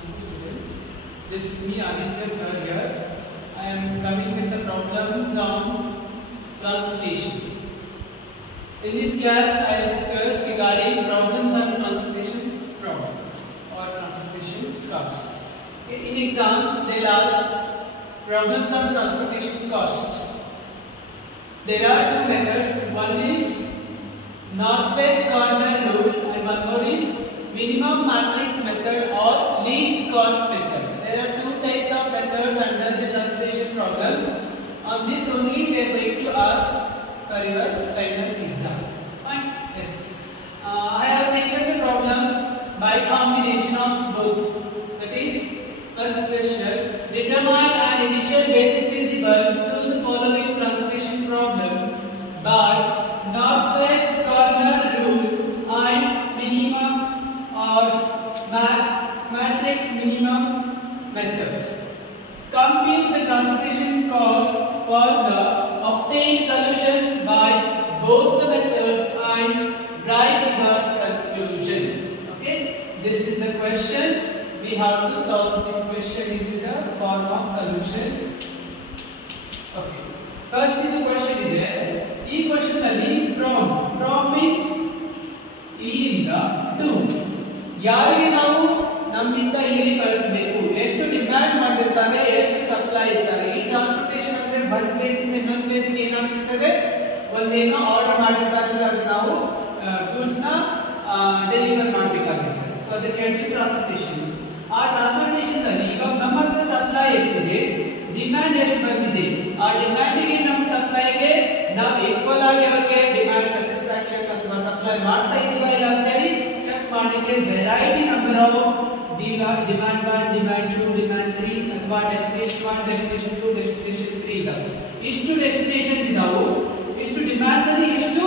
This is me, Aditya sir here. I am coming with the problems on transportation. In this class, I will discuss regarding problems on transportation problems or transportation cost. Okay, in exam, they will ask problems on transportation cost. There are two methods. One is northwest corner rule and one more is minimum matrix method or least cost method. There are two types of methods under the transportation problems. On this only they are going to ask for your final exam. Fine? Yes. I have taken the problem by combination of both. That is, first question: determine an initial basic feasible to the following transportation problem by northwest corner rule and minimum or matrix minimum method. Compute the transportation cost for the obtained solution by both the methods and write your conclusion. Okay, this is the question. We have to solve this question in the form of solutions. Okay, first is the question ಇದೆ. ಈ question ಅಲ್ಲಿ from means ಇಲ್ಲಿಂದ to ಯಾರಿಗೆ ನಾವು ನಮ್ಮಿಂದ ಇಲ್ಲಿ ಕಳಿಸಬೇಕು, ಎಷ್ಟು ಡಿಮ್ಯಾಂಡ್ ಮಾಡಿರ್ತಾರೆ, ಎಷ್ಟು ಸಪ್ಲೈ ಇರ್ತಾರೆ. ಈ ಟ್ರಾನ್ಸ್ಪೋರ್ಟೇಷನ್ ಅಂದ್ರೆ ಒಂದು ಪ್ಲೇಸ್ ಇಂದ ಇನ್ನೊಂದು ಪ್ಲೇಸ್ ಗೆ ಏನಾಗ್ತಿರ್ತದೆ, ಒಂದೇನೋ ಆರ್ಡರ್ ಮಾಡಿರ್ತಾರೆ ಅಂದ್ರೆ ಅದು ನಾವು ಗೂಡ್ಸ್ ನ ಡೆಲಿವರ್ ಮಾಡಬೇಕಾಗಿರ್ತದೆ. ಸೊ ಅದಕ್ಕೆ ಹೇಳಿ ಟ್ರಾನ್ಸ್ಪೋರ್ಟೇಷನ್. ಆ ಟ್ರಾನ್ಸ್ಪೋರ್ಟೇಷನ್ ಅಲ್ಲಿ ಇವಾಗ ನಮ್ಮ ಹತ್ರ ಸಪ್ಲೈ ಎಷ್ಟಿದೆ, ಡಿಮ್ಯಾಂಡ್ ಎಷ್ಟು ಬಂದಿದೆ, ಆ ಡಿಮ್ಯಾಂಡ್ ಗೆ ನಮ್ಮ ಸಪ್ಲೈಗೆ ನಾವು ಈಕ್ವಲ್ ಆಗಿ ಅವರಿಗೆ ಡಿಮ್ಯಾಂಡ್ ಸ್ಯಾಟಿಸ್ಫ್ಯಾಕ್ಷನ್ ಅಥವಾ ಸಪ್ಲೈ ಮಾಡ್ತಾ ಇದೀವಾ ಇಲ್ಲ ಅಂತ ಹೇಳಿ ಚೆಕ್ ಮಾಡಲಿಕ್ಕೆ variety number of demand 1, demand 2, demand 3 ಅಥವಾ ಡೆಸ್ಟಿನೇಷನ್ 1, ಡೆಸ್ಟಿನೇಷನ್ 2, ಡೆಸ್ಟಿನೇಷನ್ 3 ಇದಾವೆ. ಇಷ್ಟು ಡೆಸ್ಟಿನೇಷನ್ಸ್ ಇದಾವು, ಇಷ್ಟು ಡಿಮ್ಯಾಂಡ್ಸ್ ಅಲ್ಲಿ ಇಷ್ಟು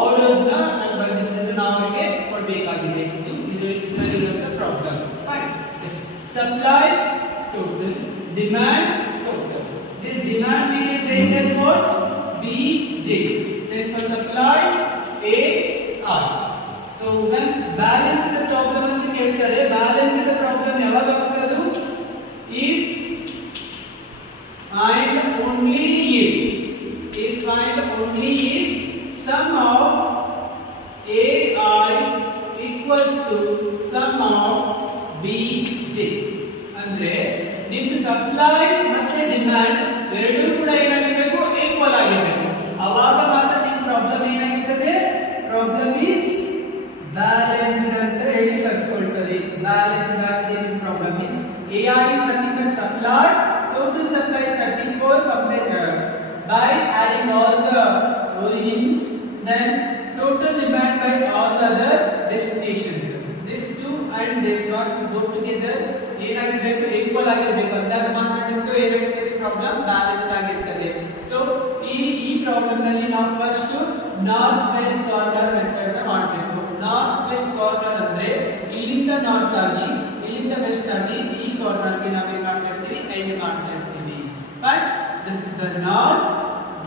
ಆರ್ಡರ್ಸ್ ನ ನಮಗೆ ಬಂದಿದ್ದನ್ನು ನಾವು ಅವರಿಗೆ ಕೊಡಬೇಕಾಗಿದೆ. ಇದು ಇದರಲ್ಲಿರುವಂತ problem. Fine. Yes, supply total, demand total. This demand we can say it as what? Bj. Then for supply AI. So when balance the problem ಅಂತ ಕೇಳ್ತಾರೆ, balance the problem ಯಾವಾಗ ಆಗುತ್ತದು? If and only if and only if sum of AI equals to sum of Bj. ಅಂದ್ರೆ ನಿಮ್ದು supply ಮತ್ತೆ demand ಎರಡೂ ಕೂಡ ಏನಾಗಿರಬೇಕು, equal ಆಗಿರಬೇಕು. ಅವಾಗ ಮಾತ್ರ ನಿಮ್ಮ ಪ್ರಾಬ್ಲಮ್ ಏನಾಗಿರ್ತದೆ, ಪ್ರಾಬ್ಲಮ್ ಈಸ್ ಬ್ಯಾಲೆನ್ಸ್ಡ್ ಅಂತ ಹೇಳಿ ಕಳಿಸ್ಕೊಳ್ತದೆ. ಬ್ಯಾಲೆನ್ಸ್ಡ್ ಆಗಿದೆ ನಿಮ್ಮ problem. Means AI is nothing but supply, total supply is 34 compared by adding all the origins, then total demand by all the other destinations. This two and this not go together, ಏನಾಗಿರಬೇಕು, equal ಆಗಿರಬೇಕು. ಅಂದಾಗ ಮಾತ್ರ ನಿಮ್ಮದು ಏನಾಗಿರ್ತದೆ, problem balanced ಆಗಿರ್ತದೆ. So ಈ problem ನಲ್ಲಿ ನಾವು first north west corner method ನ ಮಾಡಬೇಕು. ನಾರ್ತ್ ವೆಸ್ಟ್ ಕಾರ್ನರ್ ಅಂದ್ರೆ ಇಲ್ಲಿಂದ ನಾರ್ತ್ ಆಗಿ ಇಲ್ಲಿಂದ ವೆಸ್ಟ್ ಆಗಿ ಈ ಕಾರ್ನರ್ ಗೆ ನಾವು ಏನು ಮಾಡ್ತಾ ಇರ್ತೀವಿ, ಎಂಡ್ ಮಾಡ್ತಾ ಇರ್ತೀವಿ. But this is the north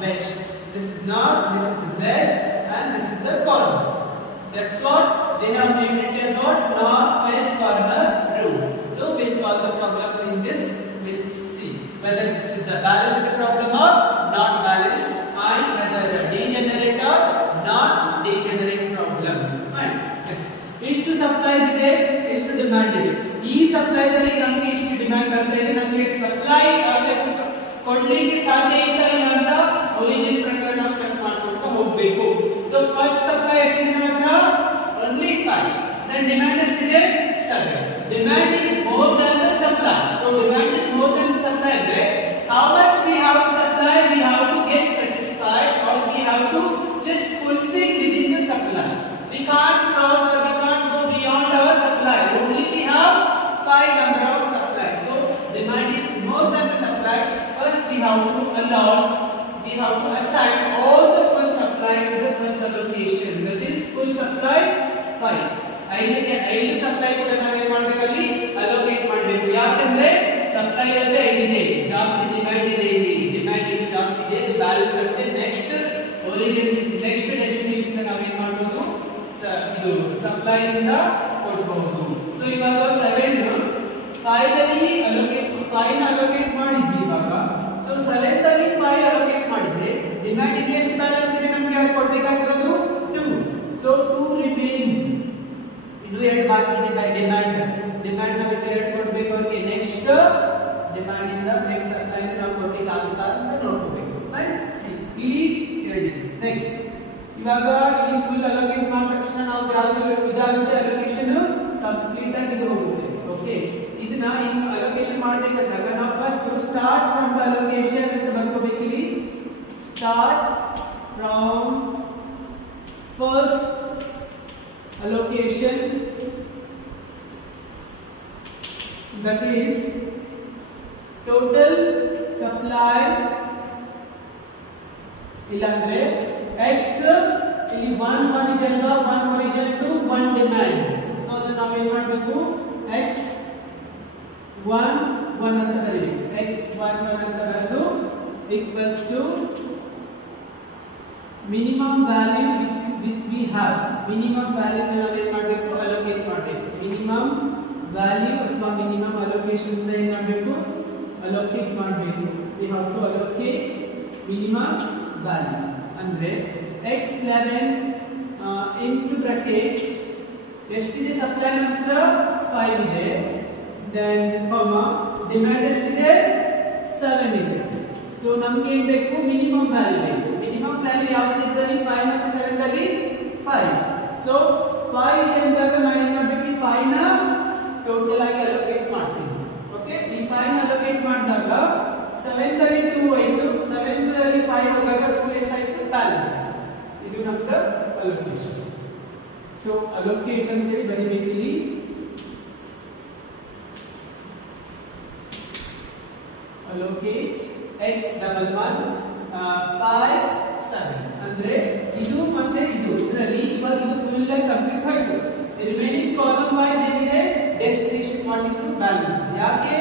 west, this is north, this is the west and this is the corner. That's what they have named it as what? North-west corner rule. So we'll solve the problem in this. We'll see whether this is the balanced problem or not balanced, and whether a degenerate or not degenerate problem. Right? Yes. ಎಷ್ಟು supplies ಇದೆ, ಎಷ್ಟು demand ಇದೆ. ಈ supply ದಲ್ಲಿ ನಮಗೆ ಎಷ್ಟು demand ಬರ್ತಾ ಇದೆ, ನಮಗೆ ಸಪ್ಲೈ ಎಷ್ಟು ಕೊಡ್ಲಿಕ್ಕೆ ಸಾಧ್ಯ ಇಲ್ಲ ಇಲ್ಲ ಅಂತ ಒರಿಜಿನ್ ಪ್ರಕಾರ ನಾವು ಚೆಕ್ ಮಾಡ್ಕೊಂಡು ಹೋಗಬೇಕು. ಸೊ ಫಸ್ಟ್ ಸಪ್ಲೈ ಎಷ್ಟಿದೆ ನಮ್ಮ ಹತ್ರ, only 5. then demand ಎಷ್ಟಿದೆ, 7. demand is more than the supply. so demand is more than the supply ಅಂದ್ರೆ how much we have supply, we have to get satisfied or we have to just fulfill within the supply. we can't cross or we can't go beyond our supply. only we have 5 number of supply. so demand is more than the supply. first we have to assign all the full supply to the first allocation. that is full supply 5. 5 supply ಕೂಡ ನಾವು ಏನು ಮಾಡಬೇಕು, ಅಲ್ಲಿ allocate ಮಾಡಬೇಕು. ಯಾಕಂದ್ರೆ supply ಇರೋದೇ 5 ಇದೆ, ಜಾಸ್ತಿ ಡಿಮ್ಯಾಂಡ್ ಇದೆ. ಇಲ್ಲಿ ಡಿಮ್ಯಾಂಡ್ ಇನ್ನೂ ಜಾಸ್ತಿ ಇದೆ, ಇದು ಬ್ಯಾಲೆನ್ಸ್ ಆಗುತ್ತೆ. ನೆಕ್ಸ್ಟ್ ಒರಿಜಿನ್, ನೆಕ್ಸ್ಟ್ ಡೆಸ್ಟಿನೇಷನ್ ನಾವು ಏನು ಮಾಡಬಹುದು, ಇದು ಸಪ್ಲೈ ಇಂದ ಕೊಡಬಹುದು. ಸೊ ಇವಾಗ 7 5 5 ಅಲ್ಲಿ ಅಲೋಕೇಟ್ 5 ನ ಅಲೋಕೇಟ್ ಮಾಡಿದ್ವಿ ಇವಾಗ. ಸೊ 7th ಅಲ್ಲಿ 5 ಅಲೋಕೇಟ್ ಮಾಡಿದ್ರೆ ಡಿಮ್ಯಾಂಡ್ ಇನ್ನು ಎಷ್ಟು ಬ್ಯಾಲೆನ್ಸ್ ಇದೆ ನಮಗೆ ಯಾರು ಕೊಡಬೇಕಾಗಿರೋದು 2. So 2 remains. ಇನ್ನು 2 ಬಾಕಿ ಇದೆ ಡಿಮ್ಯಾಂಡ್ ನಾವು ಇನ್ನು 2 ಕೊಡಬೇಕು ಅವರಿಗೆ. ನೆಕ್ಸ್ಟ್ ಡಿಮ್ಯಾಂಡ್ ಇಂದ ನೆಕ್ಸ್ಟ್ ಸಪ್ಲೈ ಇಂದ ನಾವು ಕೊಡ್ಲಿಕ್ಕೆ ಆಗುತ್ತಾ ಅಂತ ನೋಡ್ಕೋಬೇಕು. ರೈಟ್, ಸಿ ಇಲ್ಲಿ ಹೇಳಿ. ನೆಕ್ಸ್ಟ್ ಇವಾಗ ಇಲ್ಲಿ ಫುಲ್ ಅಲೋಕೇಟ್ ಮಾಡಿದ ತಕ್ಷಣ ನಾವು ಯಾವುದು ಇದಾಗುತ್ತೆ ಅಲೋಕೇಶನ್ ಕಂಪ್ಲೀಟ್ ಆಗಿ ಇದು ಹೋಗುತ್ತೆ. ಓಕೆ, ಇದನ್ನ ಹಿಂಗ್ ಅಲೋಕೇಶನ್ ಮಾಡಬೇಕಂದಾಗ ನಾವು first start from the allocation ಅಂತ ಬರ್ಕೋಬೇಕು. ಇಲ್ಲಿ start from first allocation, that is total supply illandre x ಇಲ್ಲಿ 1 ಇದೆ ಅಲ್ವಾ, 1 origin to 1 demand. ಸೊ ಅದನ್ನ ನಾವು ಏನು ಮಾಡಬೇಕು, x 1 1 ಅಂತ ಬರೀಬೇಕು. x 1 1 ಅಂತ ಬರೆದು equals to minimum value which we have. minimum value ನ ನಾವು ಏನು ಮಾಡಬೇಕು, allocate ಮಾಡಬೇಕು. minimum value ಅಥವಾ minimum allocation ಇಂದ ಏನು ಮಾಡಬೇಕು, allocate ಮಾಡಬೇಕು. we have to allocate minimum value ಅಂದ್ರೆ x11 into bracket ಎಷ್ಟಿದೆ ಸಪ್ಲೈ ನಮ್ಮ ಹತ್ರ 5 ಇದೆ, then comma ಡಿಮ್ಯಾಂಡ್ ಎಷ್ಟಿದೆ 7 ಇದೆ. ಸೊ ನಮಗೆ ಏನು ಬೇಕು, ಮಿನಿಮಮ್ ವ್ಯಾಲ್ಯೂ ಬೇಕು. ಮಿನಿಮಮ್ ವ್ಯಾಲ್ಯೂ ಯಾವುದು ಇದರಲ್ಲಿ 5 ಮತ್ತು 7 ರಲ್ಲಿ 5. ಸೊ 5 ಇದೆ ಅಂದಾಗ ನಾವು ಏನು ಮಾಡಬೇಕು, ಈ 5 ನ ಟೋಟಲ್ ಆಗಿ ಅಲೋಕೇಟ್ ಮಾಡ್ತೀವಿ. ಓಕೆ, ಈ 5 ನ ಅಲೋಕೇಟ್ ಮಾಡಿದಾಗ 7 ರಲ್ಲಿ 2 ಆಯಿತು, 7 ರಲ್ಲಿ 5 ಹೋದಾಗ 2 ಎಷ್ಟಾಯಿತು, ಬ್ಯಾಲೆನ್ಸ್. ಇದು ನಮ್ಮ ಅಲೋಕೇಶನ್. ಸೊ ಅಲೋಕೇಟ್ ಅಂತ ಹೇಳಿ ಬರೀಬೇಕು ಇಲ್ಲಿ. allocate x11 5 7 ಅಂದ್ರೆ ಇದು ಮತ್ತೆ ಇದು ಇದರಲ್ಲಿ ಇವಾಗ ಇದು ಫುಲ್ ಆಗಿ ಕಂಪ್ಲೀಟ್ ಆಯ್ತು. ರಿಮೈನಿಂಗ್ ಕಾಲಮ್ ವೈಸ್ ಏನಿದೆ ಡೆಸ್ಟಿನೇಷನ್ ಮಾಡಿದ್ದು ಬ್ಯಾಲೆನ್ಸ್. ಯಾಕೆ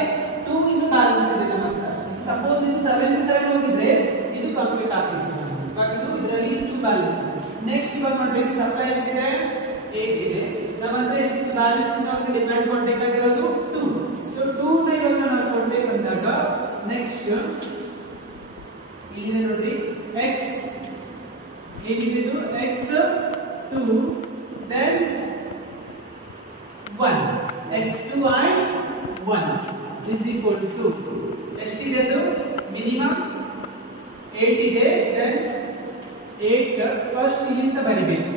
2 ಇನ್ನು ಬ್ಯಾಲೆನ್ಸ್ ಇದೆ ನಮ್ಮ ಹತ್ರ. ಸಪೋಸ್ ಇದು 7 ಗೆ 7 ಹೋಗಿದ್ರೆ ಇದು ಕಂಪ್ಲೀಟ್ ಆಗ್ತಿತ್ತು. ಇವಾಗ ಇದು ಇದರಲ್ಲಿ 2 ಬ್ಯಾಲೆನ್ಸ್. ನೆಕ್ಸ್ಟ್ ಇವಾಗ ಮಾಡಬೇಕು, ಸಪ್ಲೈ ಎಷ್ಟಿದೆ 8 ಇದೆ, ನಮ್ಮ ಹತ್ರ ಎಷ್ಟಿತ್ತು ಬ್ಯಾಲೆನ್ಸ್, ನಾವು ಡಿಮ್ಯಾಂಡ್ ಕೊಡಬೇಕಾಗಿರೋದು 2. ಸೊ 2 ನ ಇವಾಗ ನಾವು ಕೊಡಬೇಕಂದಾಗ ನೆಕ್ಸ್ಟ್ ಇಲ್ಲಿದೆ ನೋಡ್ರಿ, x ಏನಿದೆ ಇದು x 2 then 1 x2 and 1 is equal to ಎಷ್ಟಿದೆ ಅದು ಮಿನಿಮಮ್ 8 ಇದೆ, then 8 ಫಸ್ಟ್ ಇಲ್ಲಿಂದ ಬರಿಬೇಕು.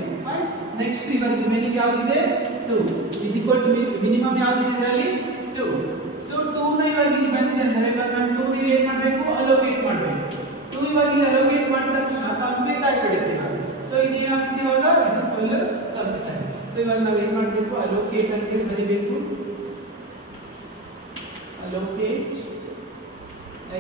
ನೆಕ್ಸ್ಟ್ ಇವಾಗ ರಿಮೈನಿಂಗ್ ಯಾವ್ದಿದೆ 2 is equal to ಮಿನಿಮಮ್ ಯಾವ್ದಿದೆ ಇದರಲ್ಲಿ 2. ಸೊ 2 ನ ಇವಾಗ ಇಲ್ಲಿ ಬಂದಿದೆ ಅಂದ್ರೆ ಇವಾಗ ನಾನು 2 ಗೆ ಏನು ಮಾಡಬೇಕು, ಅಲೋಕೇಟ್ ಮಾಡಬೇಕು. 2 ಇವಾಗ ಇಲ್ಲಿ ಅಲೋಕೇಟ್ ಮಾಡಿದ ತಕ್ಷಣ ಕಂಪ್ಲೀಟ್ ಆಗಿ ಬಿಡುತ್ತೆ ನಾವು. ಸೊ ಇದು ಏನಾಗ್ತಿದೆ ಇವಾಗ, ಇದು ಫುಲ್ ಕಂಪ್ಲೀಟ್ ಆಗಿದೆ. ಸೊ ಇವಾಗ ನಾವು ಏನು ಮಾಡಬೇಕು, ಅಲೋಕೇಟ್ ಅಂತ ಹೇಳಿ ಬರಿಬೇಕು. Allocate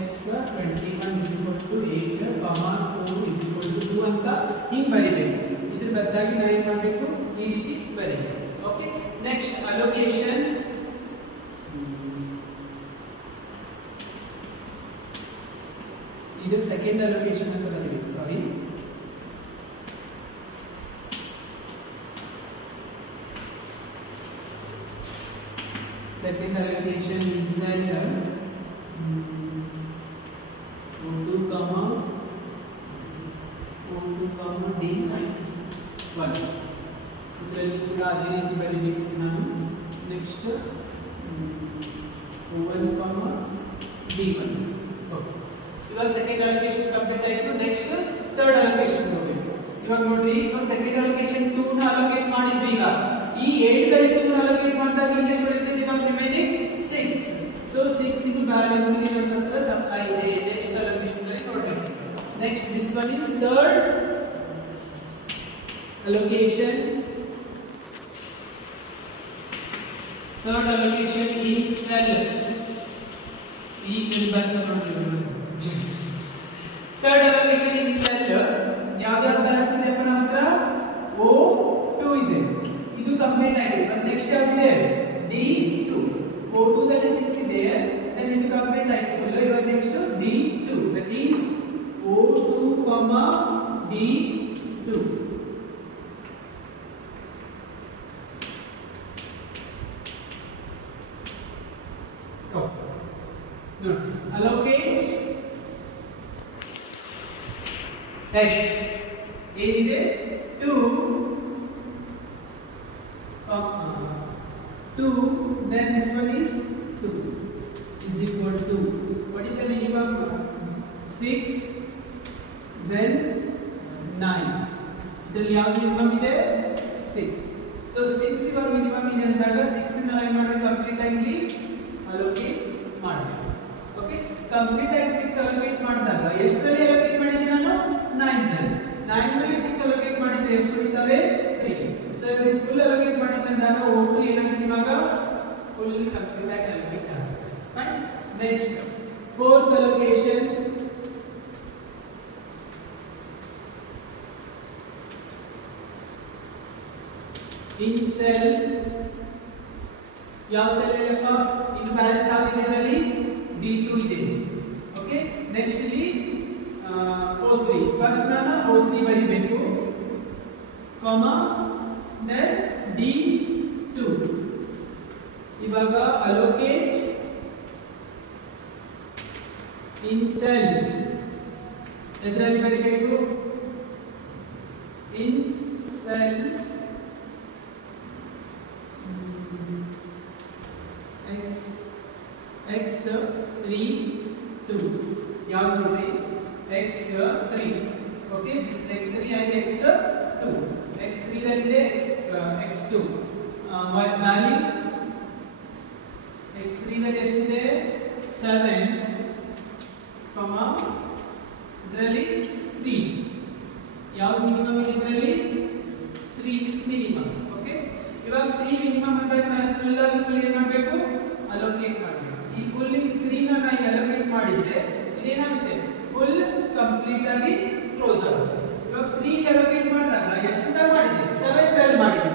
x 21 is equal to 8 comma 2 is equal to 2 ಅಂತ ಹಿಂಗೆ ಬರಿಬೇಕು. ಇದ್ರ ಬದಲಾಗಿ ನಾವು ಏನು ಮಾಡಬೇಕು, ಈ ರೀತಿ ಬರಿಬೇಕು. Okay, next allocation. ಇದು ಸೆಕೆಂಡ್ ಅಲೋಕೇಶನ್ ಅಂತ ಬರೀಬೇಕು, ಸಾರಿ. ಸೆಕೆಂಡ್ ಅಲೋಕೇಶನ್ ಇನ್ ಸೆಲ್ O2 D1 ಇದರಲ್ಲಿ ಕೂಡ ಅದೇ ರೀತಿ ಬರೀಬೇಕು ನಾನು. Next O1 D1. ಓಕೆ, ಇವಾಗ ಸೆಕೆಂಡ್ ಅಲೋಕೇಶನ್ ಕಂಪ್ಲೀಟ್ ಆಯಿತು. ನೆಕ್ಸ್ಟ್ ಥರ್ಡ್ ಅಲೋಕೇಶನ್ ಹೋಗಬೇಕು. ಇವಾಗ ನೋಡ್ರಿ, ಇವಾಗ ಸೆಕೆಂಡ್ ಅಲೋಕೇಶನ್ 2 ನ ಅಲೋಕೇಟ್ ಮಾಡಿದ್ವಿ. ಈಗ ಈ 8 ದಲ್ಲಿ 2 ನ ಅಲೋಕೇಟ್ ಮಾಡಿದಾಗ ಇಲ್ಲಿ ಎಷ್ಟು ಉಳಿದಿದೆ, ಇವಾಗ ರಿಮೈನಿಂಗ್ 6. ಸೊ 6 ಇನ್ನು ಬ್ಯಾಲೆನ್ಸ್ ಗೆ ನಮ್ಮ ಹತ್ರ ಸಪ್ಲೈ ಇದೆ. ನೆಕ್ಸ್ಟ್ ಅಲೋಕೇಶನ್ ದಲ್ಲಿ ನೋಡಬೇಕು. Next this one is third allocation. Third allocation in cell E third allocation in cell ಯಾವ್ದು ಬ್ಯಾಲೆನ್ಸ್ ಇದೆ ನಮ್ಮ ಹತ್ರ, O2 ಇದೆ, ಇದು ಕಂಪ್ಲೀಟ್ ಆಗಿದೆ. But next ಯಾವ್ದಿದೆ D2. O2 ದಲ್ಲಿ 6 ಇದೆ, then ಇದು ಕಂಪ್ಲೀಟ್ ಆಯ್ತು. ಇವಾಗ next D2, that is O2, D2. allocate x ಏನಿದೆ 2 then this one is 2 is equal to what is the minimum 6 then 9 ಇದರಲ್ಲಿ ಯಾವುದು ಮಿನಿಮಮ್ ಇದೆ 6 so 6 ಇವಾಗ ಮಿನಿಮಮ್ ಇದೆ ಅಂದಾಗ 6 ಅನ್ನು ಏನು ಮಾಡಬೇಕು ಕಂಪ್ಲೀಟ್ ಆಗಿ ಅಲೋಕೇಟ್ ಮಾಡಬೇಕು ಓಕೆ ಕಂಪ್ಲೀಟ್ ಆಗಿ 6 ಅಲೋಕೇಟ್ ಮಾಡಿದಾಗ ಎಷ್ಟರಲ್ಲಿ ಅಲೋಕೇಟ್ ಮಾಡಿದ್ದೀನಿ ನಾನು 9 ರಲ್ಲಿ 6 ಅಲೋಕೇಟ್ ಮಾಡಿದ್ರೆ ಎಷ್ಟು ಉಳಿತಾವೆ 3 ಸೊ ಇದು ಫುಲ್ ಅಲೋಕೇಟ್ ಮಾಡಿದಂದಾಗ ಒಟ್ಟು ಏನಾಗಿದೆ ಇವಾಗ ಫುಲ್ ಕಂಪ್ಲೀಟ್ ಆಗಿ ಅಲೋಕೇಟ್ ಆಗುತ್ತೆ fine next fourth allocation in cell ಯಾವ ಸೆಲ್ ಇಲ್ಲಪ್ಪ ಇನ್ನು ಬ್ಯಾಲೆನ್ಸ್ ಆಗಿದೆ ಇದರಲ್ಲಿ D2 ಇದೆ ಓಕೆ ನೆಕ್ಸ್ಟ್ ಇಲ್ಲಿ O3 ಫಸ್ಟ್ ನಾನು O3 ಬರಿಬೇಕು ಕಾಮಾ ದೆನ್ D2 ಇವಾಗ allocate in cell ಎದರಲ್ಲಿ ಬರಿಬೇಕು in cell x3 2 ಯಾವುದು ನೋಡಿ x3 okay this is x3 and x2 x3 ದಲ್ಲಿ ಇದೆ x2 ವ್ಯಾಲ್ಯೂ x3 ದಲ್ಲಿ ಎಷ್ಟಿದೆ 7 ಕಾಮಾ ಇದರಲ್ಲಿ 3 ಯಾವುದು ಮಿನಿಮಮ್ ಇದೆ ಇದರಲ್ಲಿ 3 ಇಸ್ ಮಿನಿಮಮ್ ಓಕೆ ಇವಾಗ 3 ಮಿನಿಮಮ್ ಅಂದಾಗ ನಾನು ಫುಲ್ ಏನು ಮಾಡಬೇಕು ಅಲೋಕೇಟ್ ಮಾಡಬೇಕು ಈ ಫುಲ್ 3 ನ ನಾನು ಅಲೋಕೇಟ್ ಮಾಡಿದ್ರೆ ಇದೇನಾಗುತ್ತೆ ಫುಲ್ ಕಂಪ್ಲೀಟ್ ಆಗಿ ಕ್ಲೋಸ್ ಆಗುತ್ತೆ ಇವಾಗ 3 ಅಲೋಕೇಟ್ ಮಾಡಿದಾಗ ಎಷ್ಟು ತ ಮಾಡಿದೆ 7 ರಲ್ಲಿ ಮಾಡಿದೆ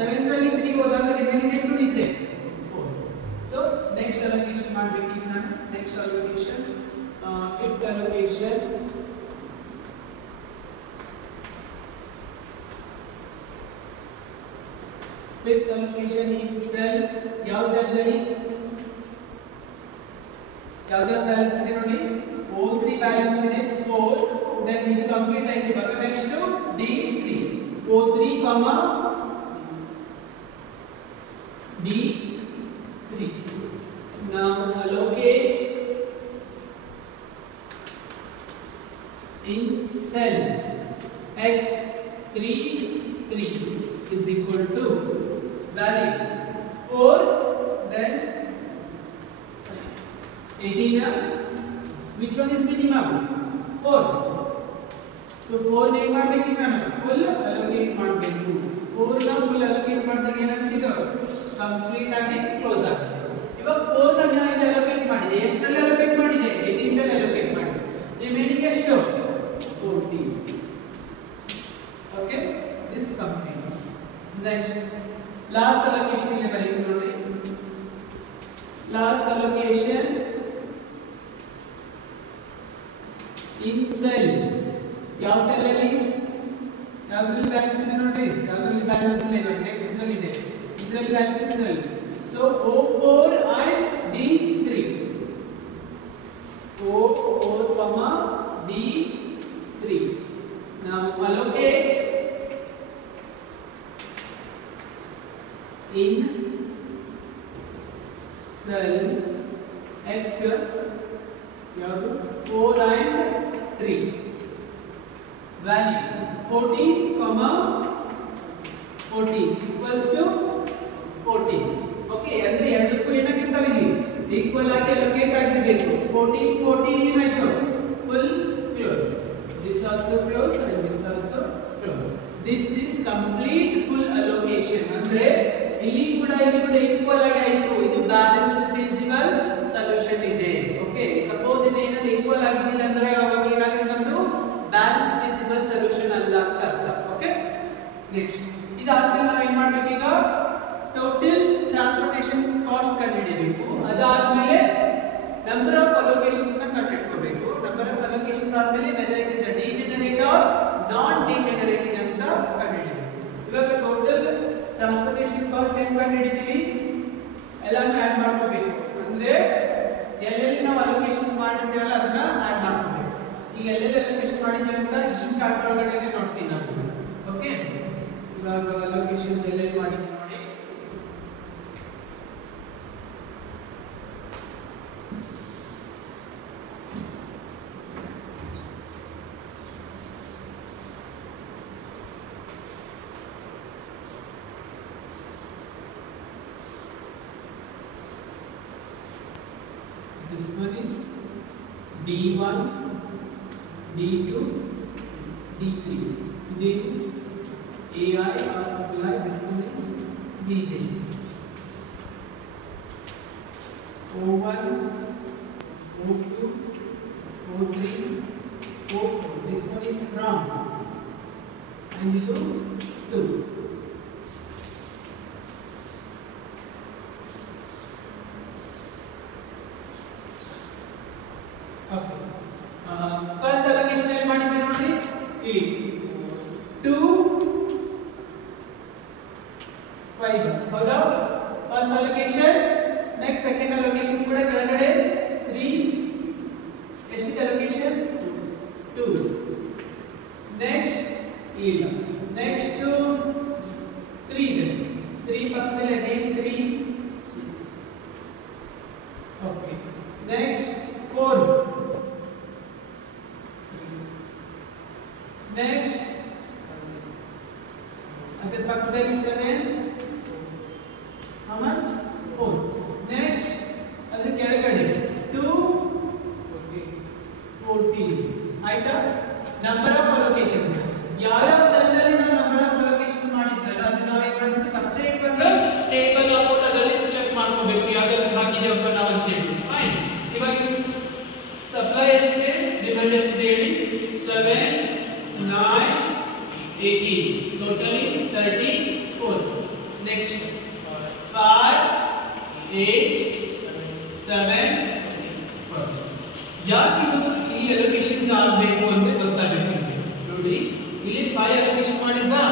7 ರಲ್ಲಿ 3 ಹೋದಾಗ ರಿಮೈನಿಂಗ್ ಎಷ್ಟು ಉಳಿಯುತ್ತೆ 4 ಸೊ ನೆಕ್ಸ್ಟ್ ಅಲೋಕೇಶನ್ ಮಾಡಬೇಕು ಈಗ ನಾನು next allocation fifth allocation fifth allocation in cell ಯಾವ cell ದಲ್ಲಿ ಯಾವುದು ಬ್ಯಾಲೆನ್ಸ್ ಇದೆ ನೋಡಿ O3 ಬ್ಯಾಲೆನ್ಸ್ ಇದೆ 4 then ಇದು ಕಂಪ್ಲೀಟ್ ಆಯ್ತು ಇವಾಗ next D3 O3, D3 now allocate in cell x3 3 is equal to value 4 then 18 which one is minimum 4 so 4 ನೇ ಮಾಡಬೇಕು ನಾನು ಫುಲ್ ಅಲೋಕೇಟ್ ಮಾಡಬೇಕು 4 ನ ಫುಲ್ ಅಲೋಕೇಟ್ ಮಾಡಿದಾಗ ಏನಾಗುತ್ತೆ ಇದು ಕಂಪ್ಲೀಟ್ ಆಗಿ ಕ್ಲೋಸ್ ಆಗುತ್ತೆ ಇವಾಗ 4 ನ ನಾನು ಇಲ್ಲಿ ಅಲೋಕೇಟ್ ಮಾಡಿದೆ ಎಷ್ಟರಲ್ಲಿ ಅಲೋಕೇಟ್ ಮಾಡಿದೆ 18 ದಲ್ಲಿ ಅಲೋಕೇಟ್ ಮಾಡಿದೆ ರಿಮೈನಿಂಗ್ ಎಷ್ಟು 14 okay this completes next last allocation ಇಲ್ಲಿ ಬರೀತೀನಿ ನೋಡಿ last allocation in cell ಯಾವ ಸೆಲ್ ಅಲ್ಲಿ ಯಾವ್ದ್ರಲ್ಲಿ ಬ್ಯಾಲೆನ್ಸ್ ಇದೆ ನೋಡಿ ಯಾವ್ದ್ರಲ್ಲಿ ಬ್ಯಾಲೆನ್ಸ್ ಇಲ್ಲ ಇವಾಗ ನೆಕ್ಸ್ಟ್ ಇದರಲ್ಲಿ ಇದೆ ಇದರಲ್ಲಿ ಬ್ಯಾಲೆನ್ಸ್ ಇದೆ ಇದರಲ್ಲಿ so O4 and D3 O4, D3 now allocate in cell x ಯಾವುದು 4 and 3 value 14, 14 equals to 14 okay ಅಂದ್ರೆ ಎರಡಕ್ಕೂ ಏನಾಗಿರ್ತಾವೆ ಇಲ್ಲಿ ಈಕ್ವಲ್ ಆಗಿ ಅಲೋಕೇಟ್ ಆಗಿರಬೇಕು 14 ಏನಾಯ್ತು full close this also close and this also close this is complete full allocation ಅಂದ್ರೆ ಇಲ್ಲಿ ಕೂಡ ಈಕ್ವಲ್ ಆಗಿ ಆಯ್ತು ಇದು ಬ್ಯಾಲೆನ್ಸ್ಡ್ ಫೀಸಿಬಲ್ ಸೊಲ್ಯೂಷನ್ ಇದೆ ಓಕೆ ಸಪೋಸ್ ಇದು ಏನಾದ್ರು ಈಕ್ವಲ್ ಆಗಿದಿಲ್ಲ ಅಂದ್ರೆ ಅವಾಗ ಏನಾಗುತ್ತೆ ನಮ್ದು ಬ್ಯಾಲೆನ್ಸ್ಡ್ ಫೀಸಿಬಲ್ ಸೊಲ್ಯೂಷನ್ ಅಲ್ಲ ಅಂತ ಅರ್ಥ ಓಕೆ ನೆಕ್ಸ್ಟ್ ಇದಾದ್ಮೇಲೆ ನಾವು ಏನು ಮಾಡಬೇಕು ಈಗ ಟೋಟಲ್ ಟ್ರಾನ್ಸ್ಪೋರ್ಟೇಷನ್ ಕಾಸ್ಟ್ ಕಂಡುಹಿಡಿಯಬೇಕು ಅದಾದ್ಮೇಲೆ ನಂಬರ್ ಆಫ್ ಅಲೋಕೇಶನ್ಸ್ ನ ಕಂಡುಹಿಡ್ಕೋಬೇಕು ನಂಬರ್ ಆಫ್ ಅಲೋಕೇಶನ್ಸ್ ಆದ್ಮೇಲೆ whether it is degenerate R ನಾನ್ ಡಿಜೆನರೇಟಿಂಗ್ ಅಂತ ಕಂಡುಹಿಡಿಯಬೇಕು ಇವಾಗ ಟೋಟಲ್ ಟ್ರಾನ್ಸ್ಪೋರ್ಟೇಷನ್ ಕಾಸ್ಟ್ ಹೆಂಗ್ ಕಂಡುಹಿಡಿತೀವಿ ಎಲ್ಲಾನು ಆಡ್ ಮಾಡ್ಕೋಬೇಕು. ಅಂದ್ರೆ ಎಲ್ಲೆಲ್ಲಿ ನಾವು ಅಲೋಕೇಶನ್ ಮಾಡಿರ್ತೀವಲ್ಲ ಅದನ್ನ ಆಡ್ ಮಾಡ್ಕೋಬೇಕು. ಈಗ ಎಲ್ಲೆಲ್ಲಿ ಅಲೋಕೇಶನ್ ಮಾಡಿದ್ದೀವಿ ಅಂತ ಈ ಚಾರ್ಟ್ ಒಳಗಡೆ ನೋಡ್ತೀನಿ ನಾನು. ಓಕೆ, ಇವಾಗ ಅಲೋಕೇಶನ್ಸ್ ಎಲ್ಲೆಲ್ಲಿ ಮಾಡಿದ್ದೀವಿ ನೋಡಿ. This one is D1, D2, D3. Then AI or supply. This one is DJ. O1, O2, O3, O4. This one is from and U2. Okay. First allocation ಎಲ್ಲಿ ಮಾಡಿದ್ದೆ ನೋಡಿ ಇಲ್ಲಿ 2 5 ಹೌದಾ. First allocation. Next second allocation ಕೂಡ ಕೆಳಗಡೆ 3 ಎಷ್ಟಿದೆ allocation 2. Next ಇಲ್ಲ, next 3 ಇದೆ. 3 ಪಕ್ಕದಲ್ಲಿ ಅಗೇನ್ 3 6. Okay, next 4. ನೆಕ್ಸ್ಟ್ ಅದರ ಪಕ್ಕದಲ್ಲಿ 7. how much 4. ನೆಕ್ಸ್ಟ್ ಅದರ ಕೆಳಗಡೆ 2 14. ಆಯ್ತಾ. ನಂಬರ್ ಆಫ್ ಅಲೋಕೇಶನ್ಸ್ ಯಾವ ಸೆಲ್ ಅಲ್ಲಿ ನಾವು ನಂಬರ್ ಆಫ್ ಅಲೋಕೇಶನ್ಸ್ ಮಾಡಿದ್ರಲ್ಲ ಅದನ್ನ ನಾವು ಏನು ಮಾಡಬೇಕು, ಸಪರೇಟ್ ಒಂದು ಟೇಬಲ್ ಹಾಕೊಂಡು ಅದರಲ್ಲಿ ಚೆಕ್ ಮಾಡ್ಕೋಬೇಕು ಯಾವ್ದಾದ್ರು ಹಾಕಿದೆವಪ್ಪ ನಾವು ಅಂತ ಹೇಳಿ. ಫೈನ್. ಇವಾಗ ಸಪ್ಲೈ ಎಷ್ಟಿದೆ, ಡಿಮಾಂಡ್ ಎಷ್ಟಿದೆ ಹೇಳಿ. 7 9 18. total is 34. next 5 8 7 4. ಯಾಕಿದು ಈ ಅಲೋಕೇಶನ್ ಆಗಬೇಕು ಅಂದ್ರೆ ಗೊತ್ತಾಗಬೇಕು ನೋಡಿ. ಇಲ್ಲಿ 5 ಅಲೋಕೇಶನ್ ಮಾಡಿದ್ವಾ,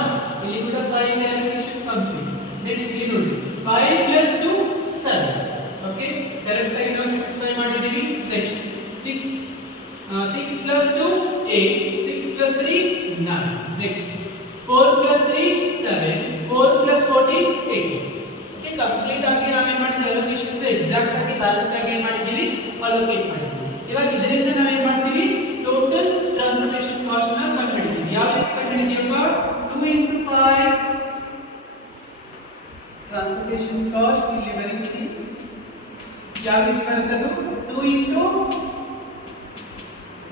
ಇಲ್ಲಿ ಕೂಡ 5 ಇದೆ ಅಲೋಕೇಶನ್ ಕಂಪ್ಲೀಟ್. ನೆಕ್ಸ್ಟ್ ಇಲ್ಲಿ ನೋಡಿ 5 + 2 7. ಓಕೆ, ಕರೆಕ್ಟ್ ಆಗಿ ನಾವು ಸ್ಯಾಟಿಸ್ಫೈ ಮಾಡಿದೀವಿ. ನೆಕ್ಸ್ಟ್ 6 + 2 8 6 + 3 9. ನೆಕ್ಸ್ಟ್ 4 + 3 7 4 + 14 18. ಓಕೆ, ಕಂಪ್ಲೀಟ್ ಆಗಿ ನಾವು ಏನು ಮಾಡಿದ್ವಿ, ಅಲೋಕೇಶನ್ಸ್ ಎಕ್ಸಾಕ್ಟ್ ಆಗಿ ಬ್ಯಾಲೆನ್ಸ್ ಆಗಿ ಏನು ಮಾಡಿದೀವಿ, ಅಲೋಕೇಟ್ ಮಾಡಿದ್ವಿ. ಇವಾಗ ಇದರಿಂದ ನಾವು ಏನು ಮಾಡ್ತೀವಿ, ಟೋಟಲ್ ಟ್ರಾನ್ಸ್ಪೋರ್ಟೇಷನ್ ಕಾಸ್ಟ್ ನ ಕಂಡುಹಿಡಿತೀವಿ. ಯಾವ ರೀತಿ ಕಂಡುಹಿಡಿತೀವಪ್ಪ, 2 × 5 ಟ್ರಾನ್ಸ್ಪೋರ್ಟೇಷನ್ ಕಾಸ್ಟ್ ಇಲ್ಲಿ ಬರೀತೀವಿ. ಯಾವ ರೀತಿ ಬರ್ತದು, 2 ×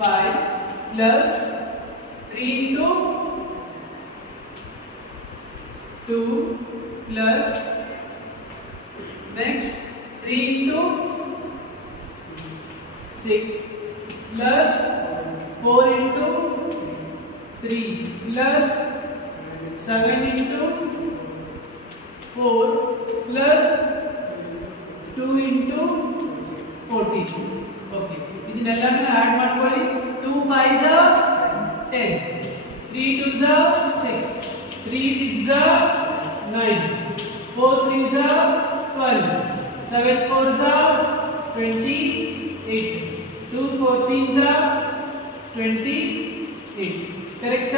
5 plus 3 × 2 plus next 3 × 6 plus 4 × 3 plus 7 × 4 plus 2 × 14. Okay, ಇದನ್ನೆಲ್ಲನೂ add ಮಾಡ್ಕೊಳ್ಳಿ. 2 5s are 10, 3 2s are 6, 3 6s are 9, 4 3s are 12, 7 4s are 28, 2 14s are 28. correct?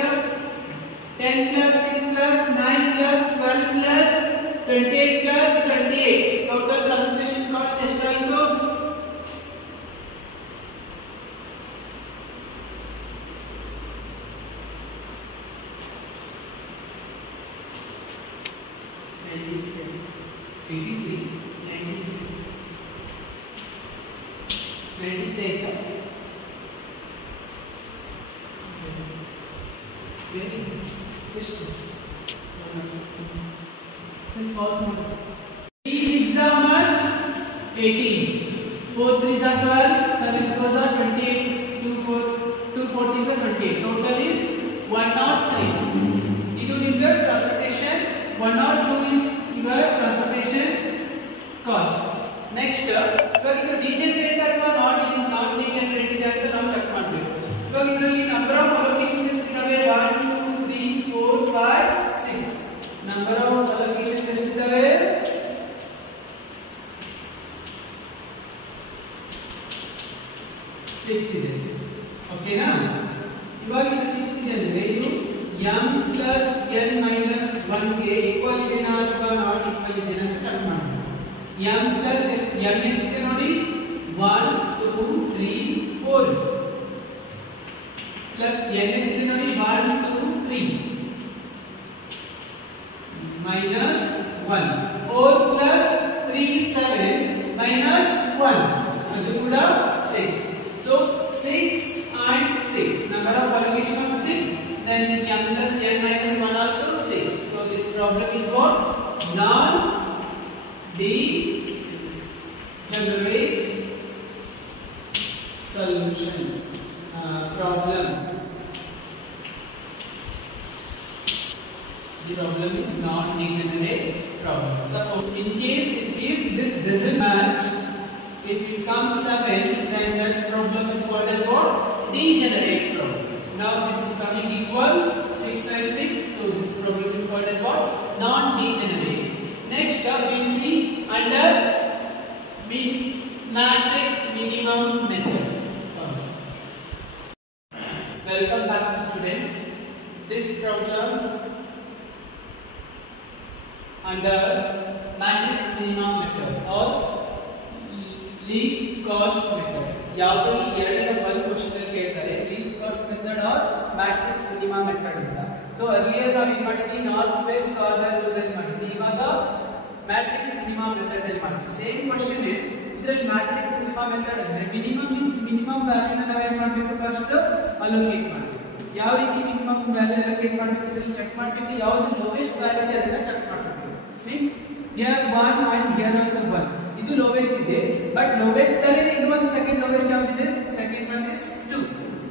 10 plus 6 plus 9 plus 12 plus 28 plus 28. total transportation cost ಎಷ್ಟಾಯಿತು? 18, 4 3s are 12, 7 4s are 28, 2 14s are 28. total is 103. ಇದು ನಿಮಗೆ transportation. 102 is your transportation cost. next ಇವಾಗ ಇದು degenerate ಅಥವಾ not degenerate ಇದೆ ಅಂತ ನಾವು check ಮಾಡಬೇಕು. ಇವಾಗ ಇದರಲ್ಲಿ ನಂಬರ್ ಆಫ್ ಅಲೋಕೇಶನ್ ಎಷ್ಟಿದಾವೆ, 1 2 3 4 5 6. ನಂಬರ್ ಆಫ್ ಅಲೋಕೇಶನ್ ಎಷ್ಟಿದಾವೆ, 6 ಇದೆ ಓಕೆನಾ ಇವಾಗ ಇದು 6 ಇದೆ ಅಂದ್ರೆ ಇದು m plus n minus 1 ಗೆ ಈಕ್ವಲ್ ಇದೆನಾ ಅಥವಾ ನಾಟ್ ಈಕ್ವಲ್ ಇದೆನಾ ಅಂತ ಚೆಕ್ ಮಾಡೋಣ m plus m ಎಷ್ಟಿದೆ ನೋಡಿ 1 2 3 4 plus n ಎಷ್ಟಿದೆ ನೋಡಿ 1 2 3 minus 1 4 plus 3 7 minus 1 ಅದು ಕೂಡ 6 so 6 and 6 number of allocation of 6 then m plus n minus 1 also 6 so this problem is what non-degenerate solution problem the problem is non-degenerate problem suppose in case if this doesn't match if it comes 7 then that problem is called as what degenerate problem now this is coming equal 6 times 6 so this problem is called as what non-degenerate next we will see under matrix minimum method welcome back to student this problem under matrix minimum method or least cost method ಯಾವುದು ಈ ಎರಡರ ಒಂದು question ಅಲ್ಲಿ ಕೇಳ್ತಾರೆ least cost method or matrix minimum method ಅಂತ so earlier ನಾವು ಏನು ಮಾಡಿದ್ವಿ ನಾರ್ತ್ ವೆಸ್ಟ್ ಕಾರ್ನರ್ ರೂಲ್ಸ್ ಅಂತ ಮಾಡಿದ್ವಿ ಇವಾಗ matrix minimum method ಅಲ್ಲಿ ಮಾಡ್ತೀವಿ ಸೇಮ್ ಕ್ವೆಶ್ಚನ್ ಇದರಲ್ಲಿ matrix minimum method ಅಂದ್ರೆ minimum means minimum ವ್ಯಾಲ್ಯೂ ನ ನಾವು ಏನು ಮಾಡಬೇಕು ಫಸ್ಟ್ ಅಲೋಕೇಟ್ ಮಾಡಬೇಕು ಯಾವ ರೀತಿ minimum ವ್ಯಾಲ್ಯೂ ಅಲೋಕೇಟ್ ಮಾಡಬೇಕು ಇದರಲ್ಲಿ ಚೆಕ್ ಮಾಡಬೇಕು ಯಾವುದು ಲೋವೆಸ್ಟ್ ವ್ಯಾಲ್ಯೂ ಇದೆ ಅದನ್ನ ಚೆಕ್ ಮಾಡಬೇಕು means here 1 and here also 1 ಇದು ಲೋವೆಸ್ಟ್ ಇದೆ ಬಟ್ ಲೋವೆಸ್ಟ್ ಅಲ್ಲಿ ಇನ್ನೊಂದು ಸೆಕೆಂಡ್ ಲೋವೆಸ್ಟ್ ಯಾವುದು ಇದೆ ಸೆಕೆಂಡ್ ಒನ್ ಇಸ್ 2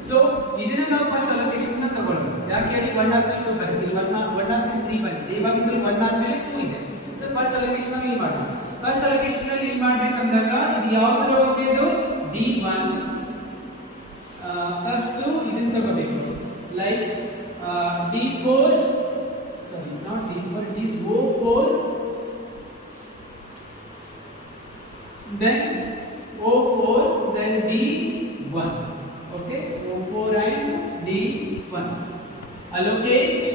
ಸೊ ಇದನ್ನ ನಾವು ಫಸ್ಟ್ ಅಲೋಕೇಶನ್ ನ ತಗೊಳ್ಳೋಣ ಯಾಕೆ ಹೇಳಿ 1 ಆದ್ಮೇಲೆ 2 ಬರುತ್ತೆ 1 ಆದ್ಮೇಲೆ 3 ಬಂದಿದೆ ಇವಾಗ ಇದರಲ್ಲಿ 1 ಆದ್ಮೇಲೆ 2 ಇದೆ ಸೊ ಫಸ್ಟ್ ಅಲೋಕೇಶನ್ ನಾವು ಇಲ್ಲಿ ಮಾಡೋಣ ಫಸ್ಟ್ ಅಲೋಕೇಶನ್ ಅಲ್ಲಿ ಏನು ಮಾಡಬೇಕಂದಾಗ ಇದು ಯಾವುದು ರೋ ಇದೆ ಇದು D1 ಫಸ್ಟ್ ಇದನ್ನ ತಗೋಬೇಕು like D4 sorry not D4 it is O4 then O4 then D1 okay O4 and D1 allocate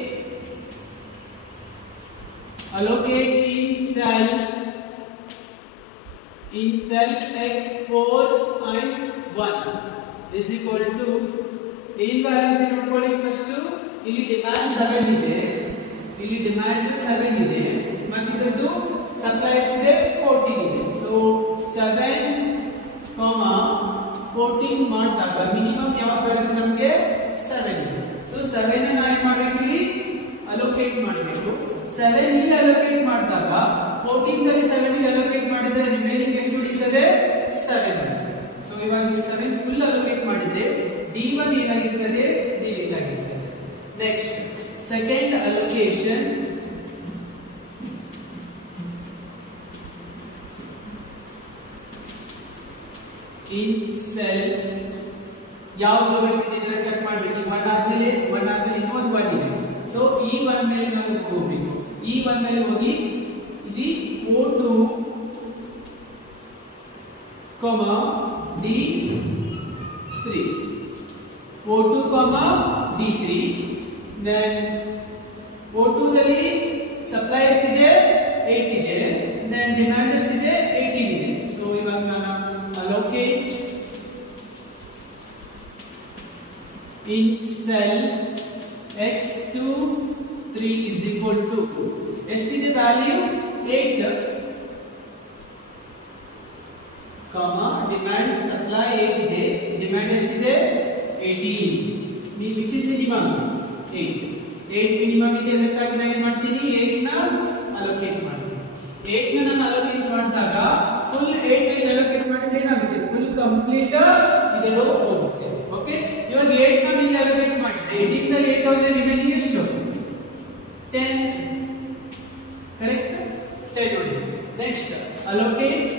in cell x4 and 1 is equal to in value ಇದೆ ನೋಡ್ಕೊಳ್ಳಿ ಫಸ್ಟ್ ಇಲ್ಲಿ ಡಿಮಾಂಡ್ 7 ಇದೆ ಇಲ್ಲಿ demand 7 ಇದೆ ಮತ್ತು ಇದರದ್ದು ಸಪ್ಲೈ ಎಷ್ಟಿದೆ 14 ಇದೆ ಸೊ 7 14 ಮಾಡಿದಾಗ ಮಿನಿಮಮ್ ಯಾವಾಗ ಬರುತ್ತೆ ನಮಗೆ 7 ಸೊ 7 ಅನ್ನು ನಾವು ಏನು ಮಾಡಬೇಕು ಇಲ್ಲಿ ಅಲೋಕೇಟ್ ಮಾಡಬೇಕು 7 ಇಲ್ಲಿ ಅಲೋಕೇಟ್ ಮಾಡಿದಾಗ 14 ದಲ್ಲಿ 7 ಇಲ್ಲಿ ಅಲೋಕೇಟ್ ಮಾಡಿದ್ರೆ ರಿಮೈನಿಂಗ್ ಎಷ್ಟು ಉಳಿಯುತ್ತದೆ 7 ಸೊ ಇವಾಗ ಇಲ್ಲಿ 7 ಫುಲ್ ಅಲೋಕೇಟ್ ಮಾಡಿದ್ರೆ D1 ಏನಾಗಿರ್ತದೆ ಡಿಲೀಟ್ ಆಗಿರ್ತದೆ next second allocation in cell ಯಾವ ಲೋವೆಸ್ಟ್ ಇದೆ ಇದನ್ನ ಚೆಕ್ ಮಾಡಬೇಕು 1 ಆದ್ಮೇಲೆ ಇನ್ನೊಂದು 1 ಇದೆ ಸೊ ಈ 1 ಮೇಲೆ ನಾವು ಹೋಗಬೇಕು ಈ 1 ಮೇಲೆ ಹೋಗಿ ಇಲ್ಲಿ O2 D3 O2 D3 then O2 ದಲ್ಲಿ ಸಪ್ಲೈ ಎಷ್ಟಿದೆ 8 ಇದೆ then ಡಿಮ್ಯಾಂಡ್ ಎಷ್ಟಿದೆ 18 ಇದೆ ಸೊ ಇವಾಗ ನಾನು allocate in cell x2 3 is equal to ಎಷ್ಟಿದೆ ವ್ಯಾಲ್ಯೂ 8 ಡಿಮ್ಯಾಂಡ್ ಸಪ್ಲೈ 8 ಇದೆ ಡಿಮ್ಯಾಂಡ್ ಎಷ್ಟಿದೆ 18 ನೀವು which is minimum 8 ಮಿನಿಮಮ್ ಇದೆ ಅದಕ್ಕಾಗಿ ನಾನು ಏನು ಮಾಡ್ತೀನಿ 8 ನ ಅಲೋಕೇಟ್ ಮಾಡ್ತೀನಿ 8 ನ ನಾನು ಅಲೋಕೇಟ್ ಮಾಡಿದಾಗ ಫುಲ್ 8 ನಲ್ಲಿ ಅಲೋಕೇಟ್ ಮಾಡಿದ್ರೆ ಏನಾಗುತ್ತೆ ಫುಲ್ ಕಂಪ್ಲೀಟ್ ಇದೆಲ್ಲ ಹೋಗುತ್ತೆ ಓಕೆ ಇವಾಗ 8 ನ ಇಲ್ಲಿ ಅಲೋಕೇಟ್ ಮಾಡಿದ್ರೆ 18 ದಲ್ಲಿ 8 ಹೋದ್ರೆ ರಿಮೈನಿಂಗ್ ಎಷ್ಟು 10 ಕರೆಕ್ಟ್ 10 ನೋಡಿ next allocate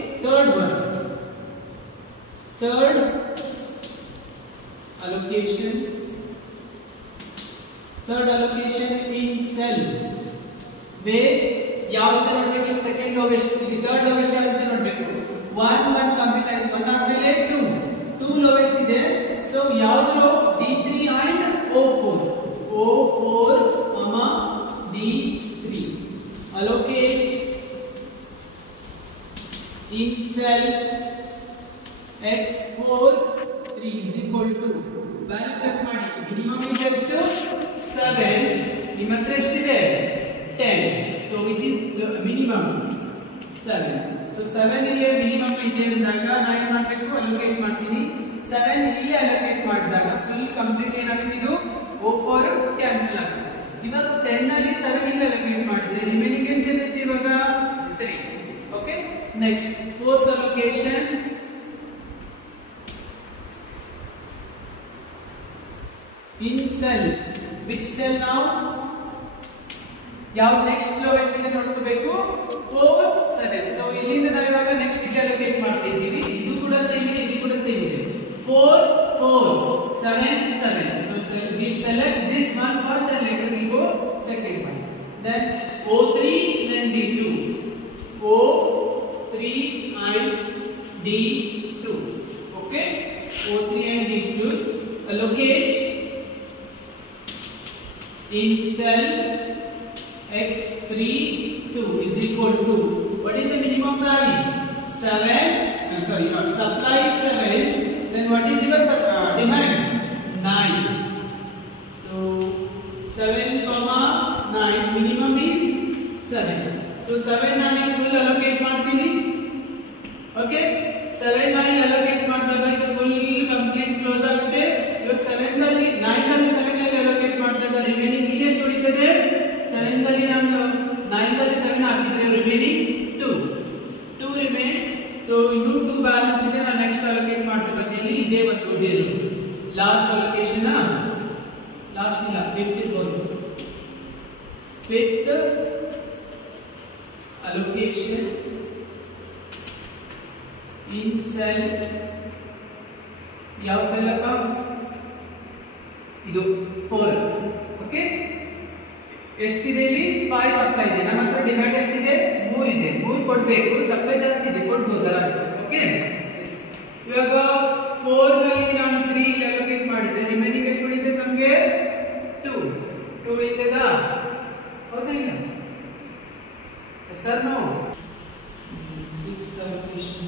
third allocation in cell where ಯಾವ್ದು ನೋಡಬೇಕು ಸೆಕೆಂಡ್ ಲೋವೆಸ್ಟ್ ಇದು ಥರ್ಡ್ ಲೋವೆಸ್ಟ್ ಯಾವ್ದು ನೋಡಬೇಕು 1 ಕಂಪ್ಲೀಟ್ ಆಯ್ತು 1 ಆದ್ಮೇಲೆ 2 2 lowest ಇದೆ. So ಯಾವುದು D3 and O4. O4, D3. Allocate in cell X4 3 is equal to value check ಮಾಡಿ. Minimum is ಎಷ್ಟು 7. ನಿಮ್ಮ ಹತ್ರ ಎಷ್ಟಿದೆ 10. So which is minimum 7. So 7 ಇಲ್ಲಿ minimum ಇದೆ ಅಂದಾಗ ನಾನು ಏನು ಮಾಡಬೇಕು allocate ಮಾಡ್ತೀನಿ. 7 ಇಲ್ಲಿ allocate ಮಾಡಿದಾಗ full complete ಏನಾಗುತ್ತೆ ಇದು O4 ಕ್ಯಾನ್ಸಲ್ ಆಗುತ್ತೆ. ಇವಾಗ 10 ಅಲ್ಲಿ 7 ಇಲ್ಲಿ allocate ಮಾಡಿದ್ರೆ ರಿಮೈನಿಂಗ್ ಎಷ್ಟು ಇರುತ್ತೆ ಇವಾಗ 3. Okay next fourth allocation in cell. Which cell now? ಯಾವ ನೆಕ್ಸ್ಟ್ ಲೋವೆಸ್ಟ್ ಇದೆ ನೋಡ್ಕೋಬೇಕು 4 7. ಸೊ ಇಲ್ಲಿಂದ ನಾವು ಇವಾಗ ನೆಕ್ಸ್ಟ್ ಇಲ್ಲಿ ಅಲೋಕೇಟ್ ಮಾಡ್ತಾ ಇದ್ದೀವಿ. ಇದು ಕೂಡ ಸೇಮ್ ಇದೆ, ಇದು ಕೂಡ ಸೇಮ್ ಇದೆ. 4 4 7 7. So we select this one first and later we go second one. Then O3 then D2. O3 and D2. Okay, O3 and D2 allocate in cell X3 2 is equal to, what is the minimum value? 7. Sorry, not supply is 7. Then what is your demand? 9. So 7 comma 9, minimum is 7. So 7 ನಾನು full allocate ಮಾಡ್ತೀನಿ. Okay, 7 ನಾನು allocate ಮಾಡಿದಾಗ ಇದು full complete close ಆಗುತ್ತೆ. ಇವಾಗ 7 ನಲ್ಲಿ 9 ನಲ್ಲಿ 7 ನಲ್ಲಿ allocate ಮಾಡಿದಾಗ ರಿಮೈನಿಂಗ್ ಇಲ್ಲಿ ಎಷ್ಟು ಉಳಿತದೆ 7 ನಲ್ಲಿ ನಾನು 9 ನಲ್ಲಿ 7 ಹಾಕಿದ್ರೆ ರಿಮೈನಿಂಗ್ 2 remains. So ಇನ್ನೂ 2 ಬ್ಯಾಲೆನ್ಸ್ ಇದೆ, ನಾನು ನೆಕ್ಸ್ಟ್ allocate ಮಾಡಬೇಕು. ಇಲ್ಲಿ ಇದೇ ಒಂದು ಉಳಿದಿದೆ ಲಾಸ್ಟ್ allocation ಲಾಸ್ಟ್ ಇಲ್ಲ ಫಿಫ್ತ್ ಇರ್ಬೋದು. ಫಿಫ್ತ್ allocation in cell ಯಾವ ಸೆಲ್ ಅಪ್ಪ ಇದು 4. ಓಕೆ, ಎಷ್ಟಿದೆ ಇಲ್ಲಿ 5 ಸಪ್ಲೈ ಇದೆ. ನಮ್ಮ ಹತ್ರ ಡಿಮ್ಯಾಂಡ್ ಎಷ್ಟಿದೆ 3 ಇದೆ. 3 ಕೊಡಬೇಕು, ಸಪ್ಲೈ ಜಾಸ್ತಿ ಇದೆ ಕೊಡಬಹುದು. ಓಕೆ, ಇವಾಗ 4 ನಲ್ಲಿ ನಾನು 3 ಅಲೋಕೇಟ್ ಮಾಡಿದ್ದೆ, ರಿಮೈನಿಂಗ್ ಎಷ್ಟು ಉಳಿದಿದೆ ನಮಗೆ 2 ಉಳಿತದಾ? ಹೌದಾ ಇಲ್ಲ? Sir no 6th allocation.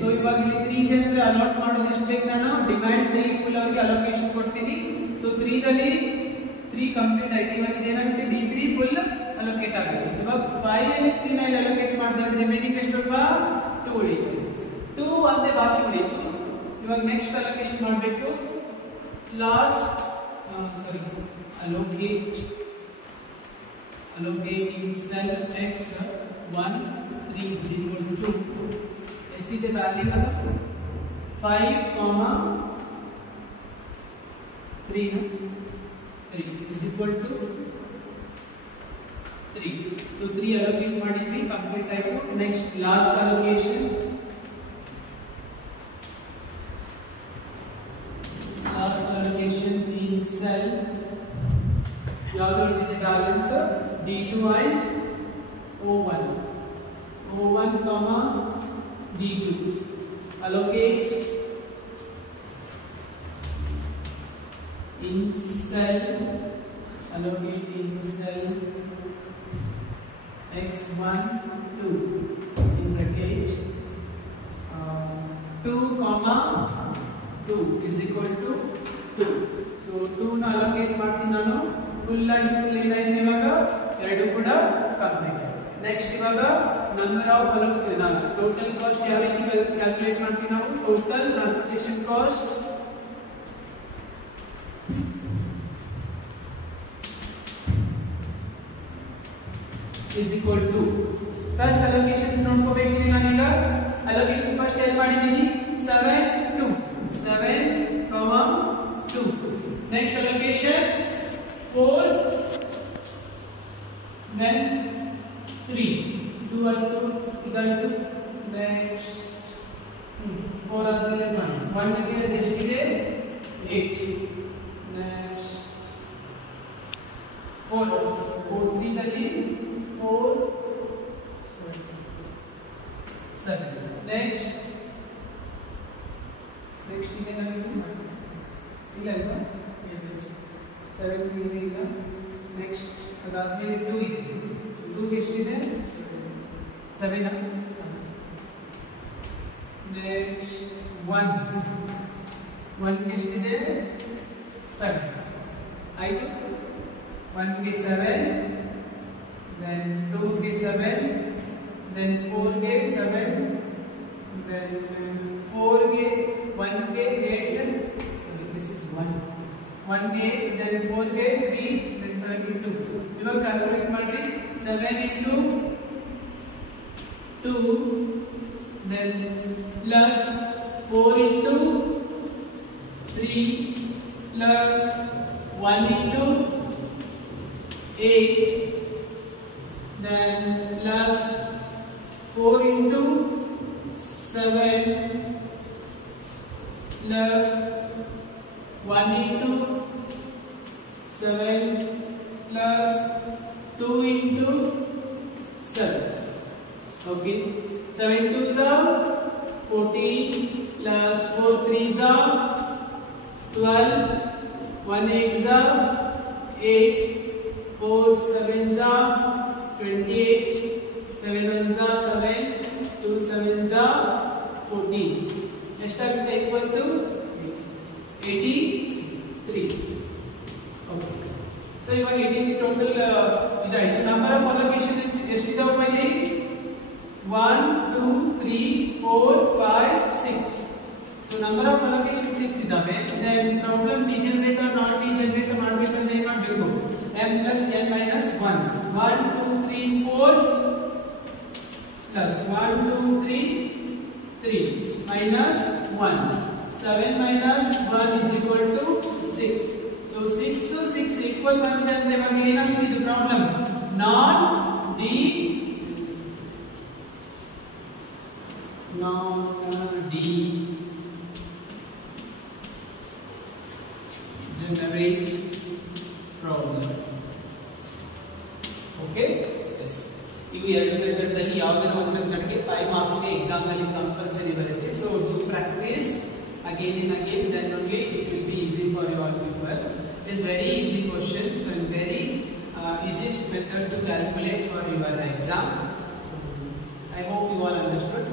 So ಇವಾಗ ಇಲ್ಲಿ 3 ಇದೆ ಅಂದ್ರೆ ಅಲಾಟ್ ಮಾಡೋದು ಎಷ್ಟು ಬೇಕು, ನಾನು ಡಿಮ್ಯಾಂಡ್ 3 ಫುಲ್ ಅವರಿಗೆ ಅಲೋಕೇಶನ್ ಕೊಡ್ತೀನಿ. ಸೊ 3 ದಲ್ಲಿ 3 ಕಂಪ್ಲೀಟ್ ಆಯ್ತು. ಇವಾಗ ಇದೇನಾಗುತ್ತೆ D3 ಫುಲ್ ಅಲೋಕೇಟ್ ಆಗುತ್ತೆ. ಇವಾಗ 5 ಅಲ್ಲಿ 3 ನಲ್ಲಿ ಅಲೋಕೇಟ್ ಮಾಡಿದಾಗ ರಿಮೈನಿಂಗ್ ಎಷ್ಟು 2 ಉಳಿತು. 2 ಒಂದೇ ಬಾಕಿ ಉಳಿತು. ಇವಾಗ ನೆಕ್ಸ್ಟ್ ಅಲೋಕೇಶನ್ ಮಾಡಬೇಕು. Last allocate in cell X1 3 is equal to ಎಷ್ಟಿದೆ value 5 3 is equal to 3. So 3 allocate ಮಾಡಿದ್ವಿ, ಕಂಪ್ಲೀಟ್ ಆಯ್ತು. Next last allocation in cell ಯಾವುದು ಉಳಿದಿದೆ balance D2 and O1 D2 allocate in cell X1 2 in bracket 2 is equal to 2. So 2 ನ allocate ಮಾಡ್ತೀನಿ ನಾನು. Full ಆಗಿ ಇವಾಗ ಎರಡು ಕೂಡ ಕಂಪ್ಲೀಟ್. ನೆಕ್ಸ್ಟ್ ಇವಾಗ ನಂಬರ್ ಆಫ್ ಟೋಟಲ್ ಕಾಸ್ಟ್ ಯಾವ ರೀತಿ ಕ್ಯಾಲ್ಕುಲೇಟ್ ಮಾಡ್ತೀವಿ ನಾವು? Total transportation cost is equal to first allocations ನೋಡ್ಕೋಬೇಕು. ನಾನೀಗ ಅಲೋಕೇಶನ್ ಫಸ್ಟ್ ಎಲ್ಲಿ ಮಾಡಿದ್ದೀನಿ 7 2 ನೆಕ್ಸ್ಟ್ ಅಲೋಕೇಶನ್ 4 then 3 2 ಆಯ್ತು, ಇದಾಯ್ತು. ನೆಕ್ಸ್ಟ್ 4 ಆದ್ಮೇಲೆ 1 ಗೆ ಎಷ್ಟಿದೆ 8 ಎಷ್ಟಿದೆ ನನಗೆ ಇಲ್ಲ ಅಲ್ವಾ 7 ಇಲ್ಲ ನೆಕ್ಸ್ಟ್ ಅದಾದ್ಮೇಲೆ 2 ಇದೆ 2 ಎಷ್ಟಿದೆ 7 ನೆಕ್ಸ್ಟ್ 1 ಎಷ್ಟಿದೆ 7 ಆಯ್ತು 1 ಗೆ 7 then 2 ಗೆ 7 then 4 ಗೆ 7 then 4 ಗೆ 1 ಗೆ 8 sorry this is 1 ಗೆ 8 then 4 ಗೆ 3 then 7 ಗೆ 2 ಇವಾಗ ಕ್ಯಾಲ್ಕುಲೇಟ್ ಮಾಡಿ 7 into 2 then plus 4 into 3 plus 1 into 8 then plus 4 into 7 plus 1 into 7 plus 2 into 7 okay 7 2s are 14 plus 4 3s are 12 1 8s are 8 4 7s are 28 7 1s are 7 2 7s are 14 ಎಷ್ಟಾಗುತ್ತೆ equal to 83 okay so ಇವಾಗ 83 total ಇದಾಯ್ತು number of allocation ಎಷ್ಟಿದಾವಪ್ಪ ಇಲ್ಲಿ 1 2 3 4 5 6 so number of allocation 6 ಇದಾವೆ then problem degenerate or not degenerate ಮಾಡಬೇಕಂದ್ರೆ ಏನು ಮಾಡಬೇಕು m plus n minus 1 1 2 3 4 plus 1 2 3 3 minus 1 7 minus 1 is equal to 6 so 6 6 equal ಬಂದಿದೆ ಅಂದ್ರೆ ಇವಾಗ ಏನಾಗಿದೆ ಇದು problem non degenerate problem okay yes ಇವು ಎರಡು ಮೆಥಡ್ ಅಲ್ಲಿ ಯಾವುದರ ಒಂದು ಮೆಥಡ್ ಗೆ 5 ಮಾರ್ಕ್ಸ್ ಗೆ ಎಕ್ಸಾಮ್ ನಲ್ಲಿ ಕಂಪಲ್ಸರಿ ಬರುತ್ತೆ so do practice again and again then only it will be easy for you all people it is very easy questions and very easiest method to calculate for your exam so I hope you all understood